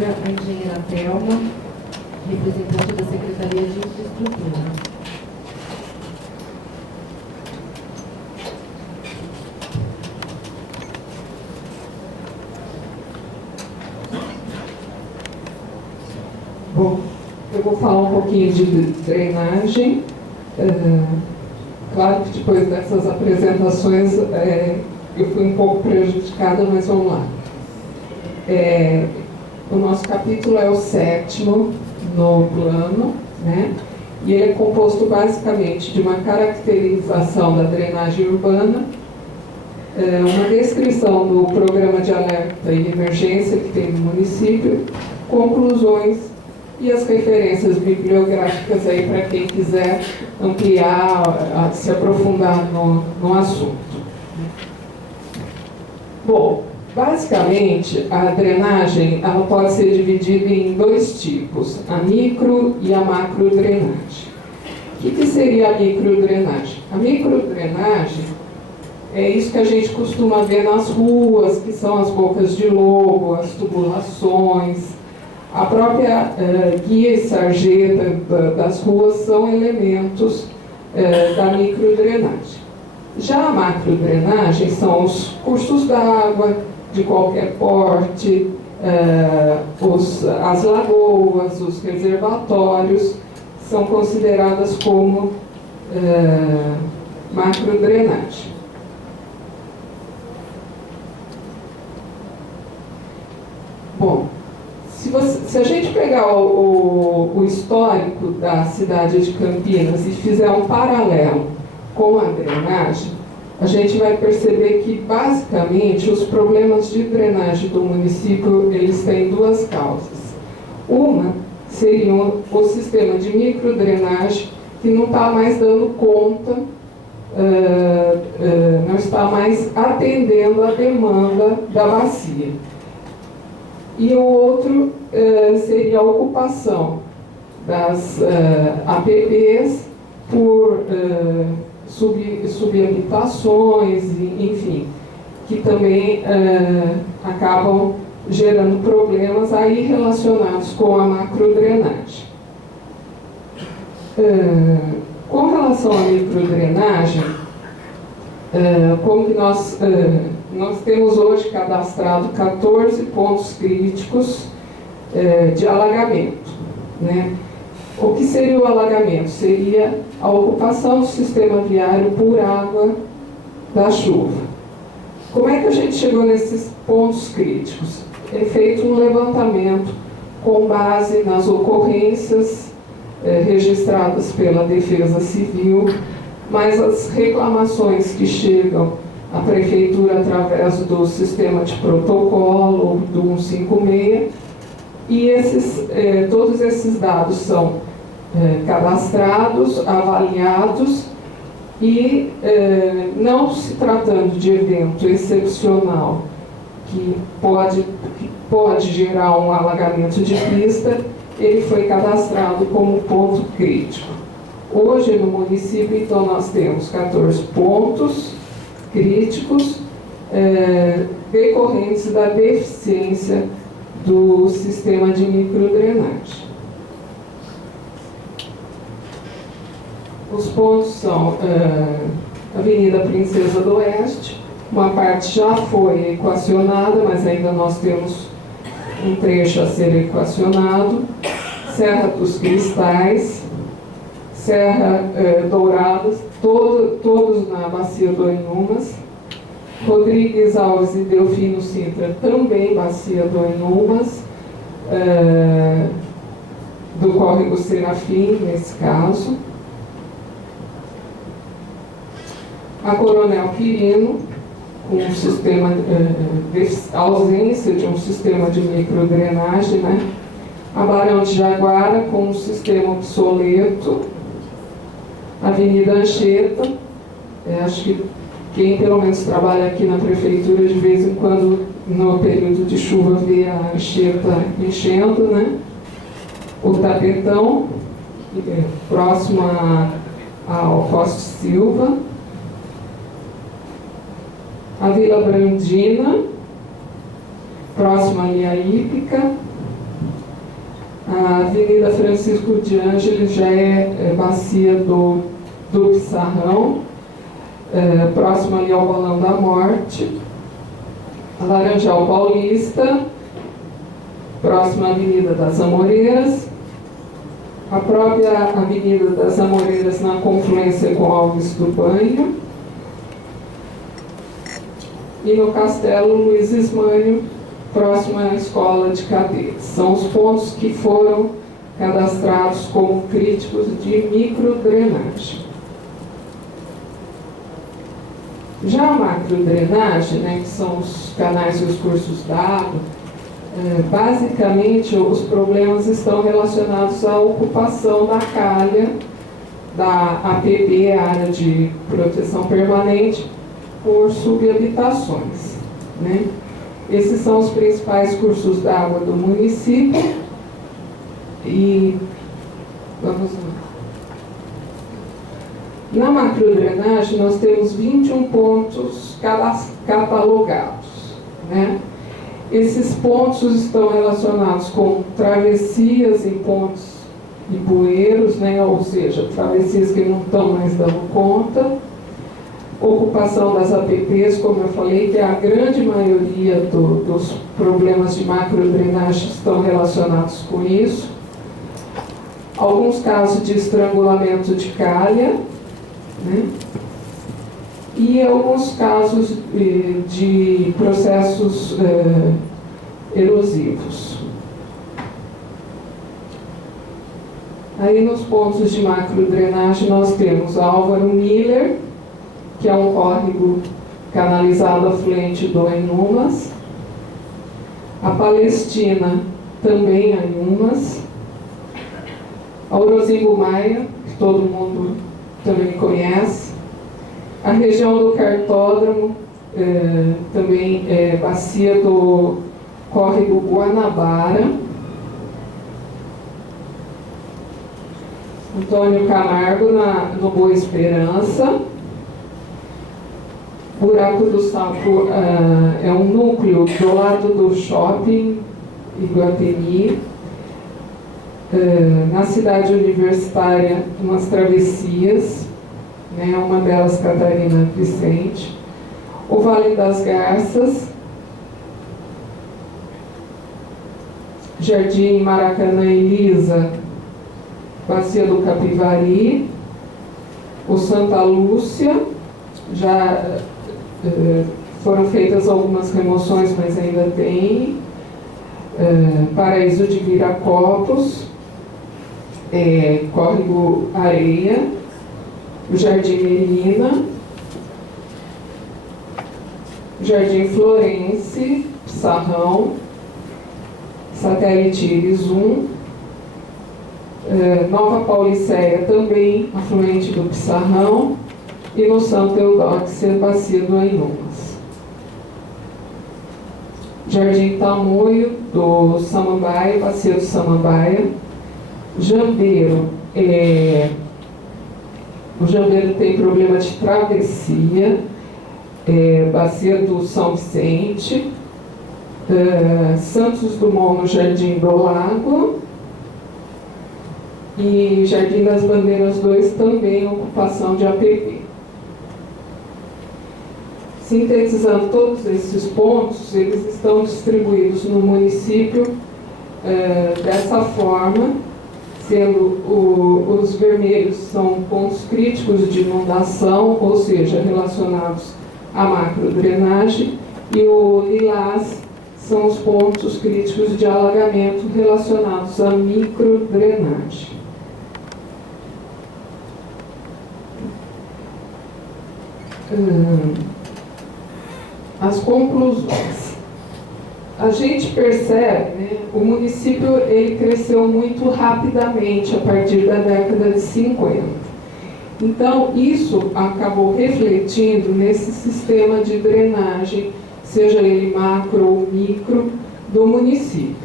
palavra a engenheira Thelma, representante da Secretaria de Infraestrutura. Bom, eu vou falar um pouquinho de drenagem. Claro que depois dessas apresentações eu fui um pouco prejudicada, mas vamos lá. O nosso capítulo é o 7º no plano, né? E ele é composto basicamente de uma caracterização da drenagem urbana, uma descrição do programa de alerta e emergência que tem no município, conclusões e as referências bibliográficas aí para quem quiser ampliar, se aprofundar no assunto. Bom, basicamente a drenagem ela pode ser dividida em dois tipos, a micro e a macro drenagem. O que seria a microdrenagem? A microdrenagem é isso que a gente costuma ver nas ruas, que são as bocas de lobo, as tubulações. A própria guia e sarjeta das ruas são elementos da microdrenagem. Já a macrodrenagem são os cursos d'água de qualquer porte, as lagoas, os reservatórios, são consideradas como macrodrenagem. Bom, se a gente pegar o histórico da cidade de Campinas e fizer um paralelo com a drenagem, a gente vai perceber que, basicamente, os problemas de drenagem do município, eles têm duas causas. Uma seria o sistema de microdrenagem, que não está mais dando conta, não está mais atendendo a demanda da bacia. E o outro seria a ocupação das APPs por subhabitações, enfim, que também acabam gerando problemas aí relacionados com a macrodrenagem. Com relação à microdrenagem, como que nós temos hoje cadastrado 14 pontos críticos de alagamento, né? O que seria o alagamento? Seria a ocupação do sistema viário por água da chuva. Como é que a gente chegou nesses pontos críticos? É feito um levantamento com base nas ocorrências registradas pela Defesa Civil, mas as reclamações que chegam à Prefeitura através do sistema de protocolo do 156, e todos esses dados são cadastrados, avaliados, e não se tratando de evento excepcional que pode gerar um alagamento de pista, ele foi cadastrado como ponto crítico. Hoje no município, então, nós temos 14 pontos críticos decorrentes da deficiência do sistema de microdrenagem. Os pontos são Avenida Princesa do Oeste, uma parte já foi equacionada, mas ainda nós temos um trecho a ser equacionado, Serra dos Cristais, Serra Douradas, todos na Bacia do Inhumas, Rodrigues Alves e Delfino Sintra, também Bacia do Inhumas, do Córrego Serafim, nesse caso, a Coronel Quirino, com um sistema ausência de um sistema de microdrenagem, né? A Barão de Jaguara, com um sistema obsoleto, Avenida Anchieta, acho que quem pelo menos trabalha aqui na prefeitura, de vez em quando, no período de chuva, vê a Anchieta enchendo, né? O Tapetão, próximo ao Costa Silva, a Vila Brandina, próxima ali à Hípica, A Avenida Francisco de Ângeles já é bacia do Pissarrão, próximo ali ao Balão da Morte. A Laranjal Paulista, próxima à Avenida das Amoreiras. A própria Avenida das Amoreiras na confluência com Alves do Banho. E no Castelo Luiz Ismânio, próximo à Escola de Cadetes. São os pontos que foram cadastrados como críticos de microdrenagem. Já a macrodrenagem, né, que são os canais e os cursos d'água, basicamente os problemas estão relacionados à ocupação da calha da APP, a Área de Proteção Permanente, por subhabitações, né? Esses são os principais cursos d'água do município. E vamos lá. Na macrodrenagem nós temos 21 pontos catalogados, né? Esses pontos estão relacionados com travessias em pontos e bueiros, né? Ou seja, travessias que não estão mais dando conta. Ocupação das APPs, como eu falei, que a grande maioria dos problemas de macrodrenagem estão relacionados com isso. Alguns casos de estrangulamento de calha, né? E alguns casos de processos erosivos. Aí nos pontos de macrodrenagem nós temos Álvaro Miller, que é um córrego canalizado afluente do Inhumas. A Palestina, também a Inhumas. A Orozimbo Maia, que todo mundo também conhece. A região do Cartódromo, também é bacia do córrego Guanabara. Antônio Camargo, no Boa Esperança. Buraco do Sapo é um núcleo do lado do shopping Iguatemi. Na cidade universitária, umas travessias, né, uma delas Catarina Vicente. O Vale das Garças, Jardim Maracanã Elisa, Bacia do Capivari. O Santa Lúcia, já foram feitas algumas remoções, mas ainda tem. Paraíso de Viracopos, Córrego Areia, o Jardim Melina, Jardim Florence, Pissarrão, Satélite Iris 1, Nova Paulicéia, também afluente do Pissarrão, e no Santo Eudóxia, bacia do Inhumas. Jardim Tamoio, do Samambaia, bacia do Samambaia. Jambeiro, o Jambeiro tem problema de travessia, bacia do São Vicente. Santos Dumont, no Jardim do Lago. E Jardim das Bandeiras 2, também ocupação de APP. Sintetizando todos esses pontos, eles estão distribuídos no município dessa forma, sendo os vermelhos são pontos críticos de inundação, ou seja, relacionados à macrodrenagem, e o lilás são os pontos críticos de alagamento relacionados à microdrenagem. As conclusões. A gente percebe, né, o município ele cresceu muito rapidamente a partir da década de 50. Então, isso acabou refletindo nesse sistema de drenagem, seja ele macro ou micro, do município,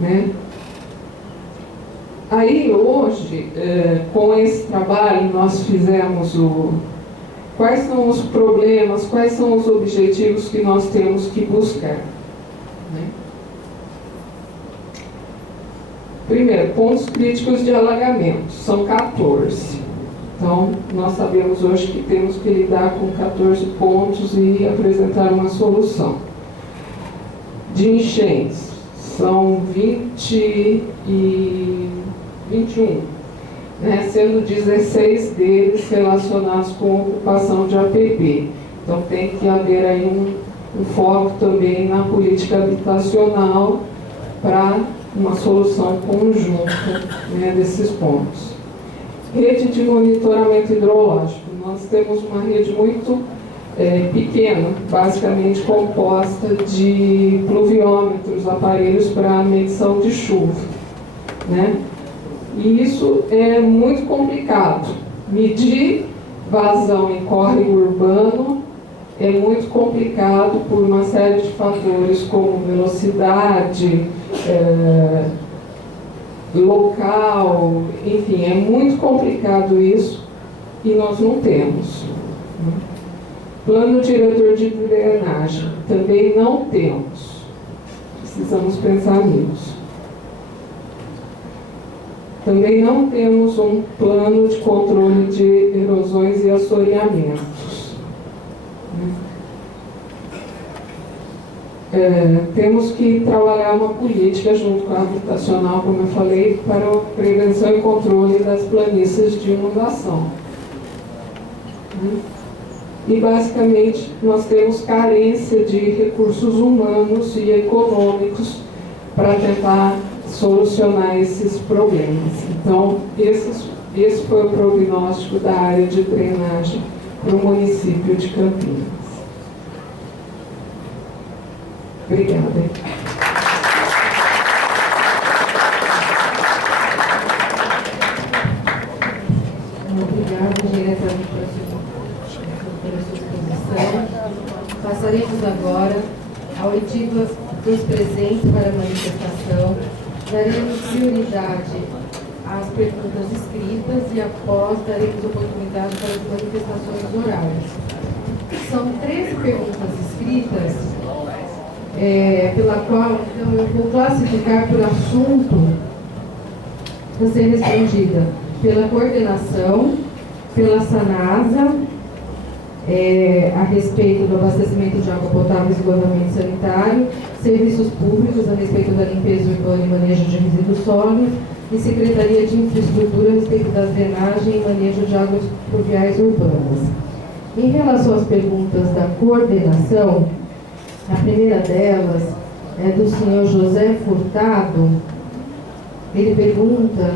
né? Aí, hoje, com esse trabalho, nós fizemos quais são os problemas, quais são os objetivos que nós temos que buscar, né? Primeiro, pontos críticos de alagamento, são 14. Então, nós sabemos hoje que temos que lidar com 14 pontos e apresentar uma solução. De enchentes, são 20 e 21, né, sendo 16 deles relacionados com ocupação de APP. Então, tem que haver aí um foco também na política habitacional para uma solução conjunta, né, desses pontos. Rede de monitoramento hidrológico. Nós temos uma rede muito pequena, basicamente composta de pluviômetros, aparelhos para medição de chuva, né? E isso é muito complicado. Medir vazão em córrego urbano é muito complicado por uma série de fatores, como velocidade, local, enfim, é muito complicado isso e nós não temos. Plano diretor de drenagem, também não temos. Precisamos pensar nisso. Também não temos um plano de controle de erosões e assoreamentos. Temos que trabalhar uma política junto com a habitacional, como eu falei, para a prevenção e controle das planícies de inundação. E basicamente nós temos carência de recursos humanos e econômicos para tentar solucionar esses problemas. Então, esse foi o prognóstico da área de drenagem para o município de Campinas. Obrigada. Obrigada, diretora, pela sua exposição. Passaremos agora a oitiva dos presentes para a manifestação. Daremos prioridade às perguntas escritas e após daremos oportunidade para as manifestações orais. São 13 perguntas escritas, pela qual então, eu vou classificar por assunto a ser respondida pela coordenação, pela SANASA, a respeito do abastecimento de água potável e esgotamento sanitário, serviços públicos a respeito da limpeza urbana e manejo de resíduos sólidos, e Secretaria de Infraestrutura a respeito da drenagem e manejo de águas pluviais urbanas. Em relação às perguntas da coordenação, a primeira delas é do senhor José Furtado. Ele pergunta: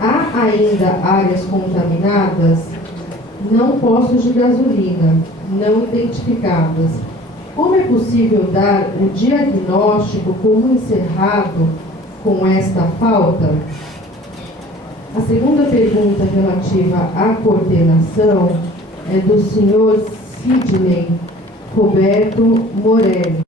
há ainda áreas contaminadas? Não postos de gasolina, não identificadas. Como é possível dar o diagnóstico como encerrado com esta falta? A segunda pergunta relativa à coordenação é do senhor Sidney Roberto Morelli.